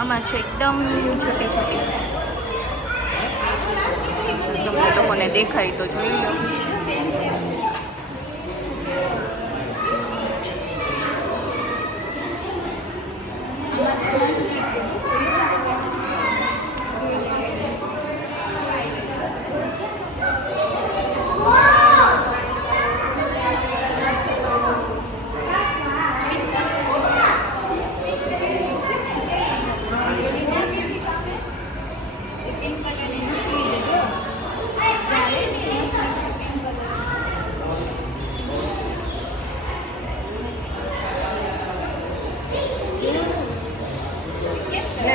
આમાં છે એકદમ છોટી છોટી. તમને લોકોને દેખાય તો જોઈ લો.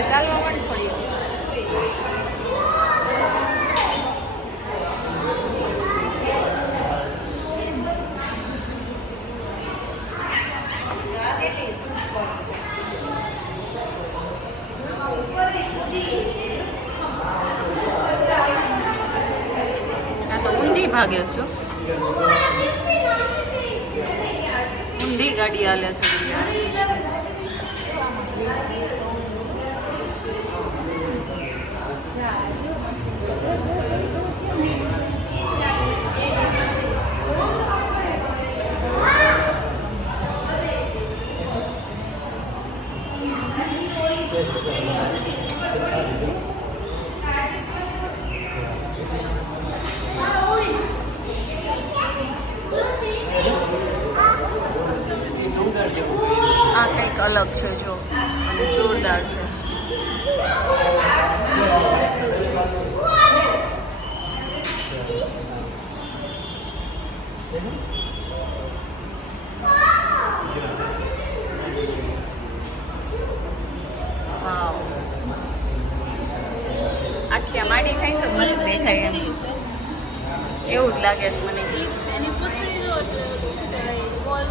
ચાલવા પણ થોડી આ તો ઊંધી ભાગે છો. ઊંધી ગાડી હાલે છે. આ કંઈક અલગ છે જો, અને જોરદાર છે. આખી આ માડી થાય તો મસ્ત દેખાય એમ એવું જ લાગે છે મને. એની પૂછડી જો એટલે બોલ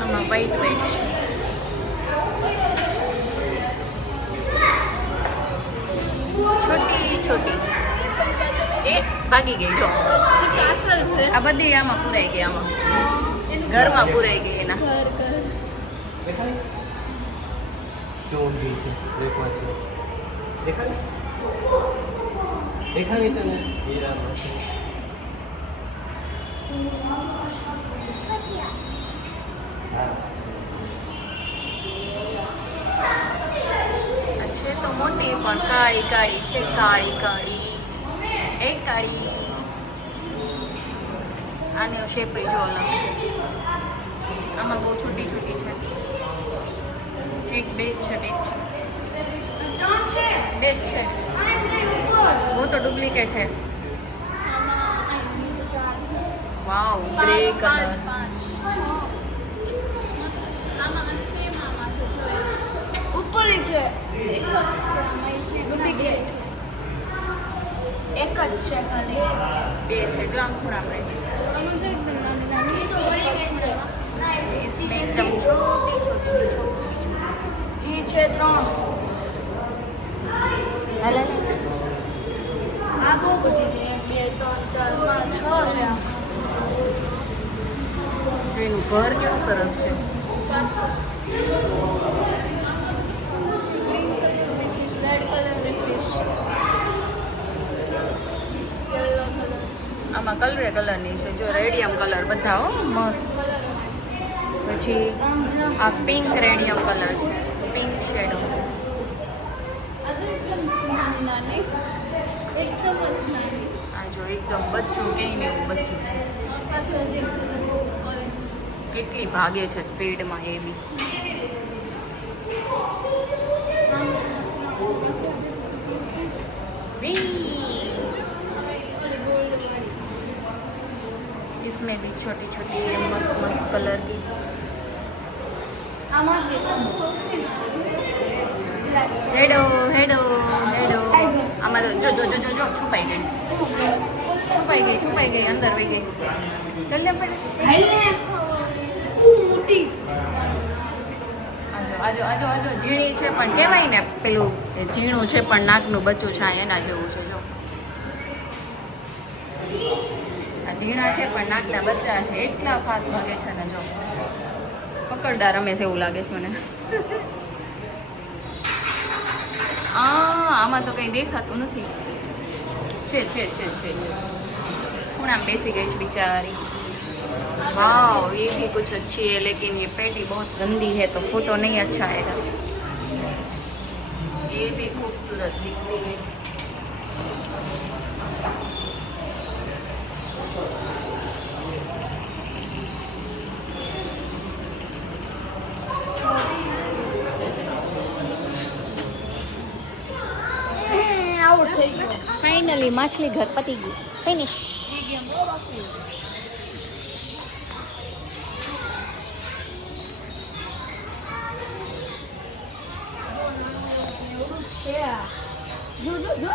આમાં વાઈટ વાઈટ છે. છોટી છોટી એ ભાગી ગઈ જો. આ બધી આમાં પૂરાઈ ગઈ. આમાં ઘરમાં પૂરાઈ ગઈ એના. દેખાય તને છે તો મોટી પણ કાળી કાળી છે. કાળી કાળી એક કાળી. આને શેપ જો અલગ છે. આમાં બહુ છોટી છોટી છે. એક બે છે. બે જ છે. वो तो डुप्लीकेट है. Wow grey colour. ઉપર છે ડુપ્લિકેટ એક જ છે ખાલી. બે છે જો આમ ખૂણામાં રહી છે. આમાં જો એકદમ નાની નાની તો વળી ગઈ છે. इसमें एकदम छोटी छोटी छोटी એ છે 3. हेलो આ બહુ બધી છે. 1 2 3 4 5 6 છે. એનું ઘર કેવું સરસ છે. ગ્રીન કલરની ફિશ, રેડ કલરની ફિશ, યલો કલર. આમાં કલરે કલરની છે જો. રેડિયમ કલર બધા હો મસ્ત. પછી આ પિંક રેડિયમ કલર છે. Pink shadow. આજે એકદમ નાની નાની એકદમ જ નાની. આ જો એકદમ બચ્ચું કઈ ને એવું બચ્ચું છે. પાછું હજી ઓરેન્જ. કેટલી ભાગે છે સ્પીડમાં એ બી. इसमें भी छोटी छोटी मस्त मस्त कलर की. આમાં છે हेडो हेडो हेडो. આમાં તો જો જો જો જો જો છુપાઈ ગઈ. છુપાઈ ગઈ અંદર વહી ગઈ. ચાલ લે પડે. મોટી. આ આજો આજો આજો ઝીણી છે પણ કહેવાય ને પેલું કે ઝીણું છે પણ નાકનું બચ્ચું છે એના જેવું છે જો આ ઝીણા છે પણ નાકના બચ્ચા છે એટલા ફાસ્ટ ભાગે છે ને જો પકડદાર રમેશ એવું લાગે છે મને આમાં તો કંઈ દેખાતું નથી છે હું આમ બેસી ગઈ છે बिचारी वाह ये भी कुछ अच्छी है लेकिन ये पेटी बहुत गंदी है तो फोटो नहीं अच्छा आएगा ये भी खूबसूरत दिखती है આઉટ થઈ ગયો फाइनली माछली घर पती गई फिनिश એ ગેમ બહુ બાકી છે જો